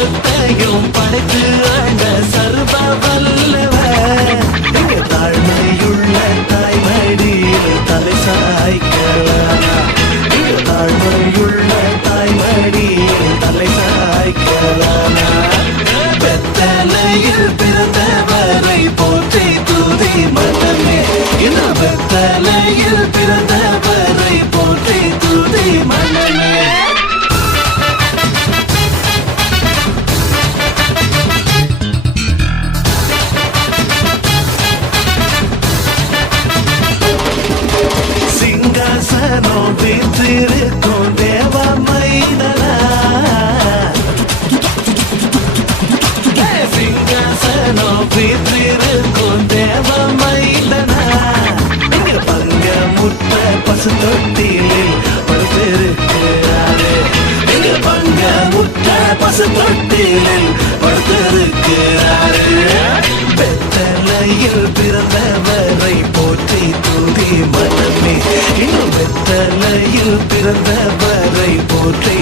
சர்வத்தையும் படைத்து ஆண்ட சர்வ வல்லவர். எங்க தாழ்மையுள்ள தாய்மடியில் தலை சாய்க்கலாம். எங்க தாழ்மையுள்ள தாய்மடியில் தலை சாய்க்கலாம். வெத்தலையில் பிறந்தவரை போற்றி துதி மனமே. இன்னும் வெத்தலையில் பிறந்தவரை போற்றி துதி மனமே. சிங்காசனம் வீற்றிருக்கும் தேவ மைந்தனா. சிங்காசனம் வீற்றிருக்கும் தேவ மைந்தனா. இங்க பங்கமுற்ற பசு தொட்டிலில் படுத்திருக்கிறாரு. இங்க பங்கமுற்ற பசு தொட்டிலில் படுத்திருக்கிறாரு. வெத்தலையில் பிறந்தவரை போற்றி துதி மனமே. இன்னும் வெத்தலையில் பிறந்தவரை போற்றி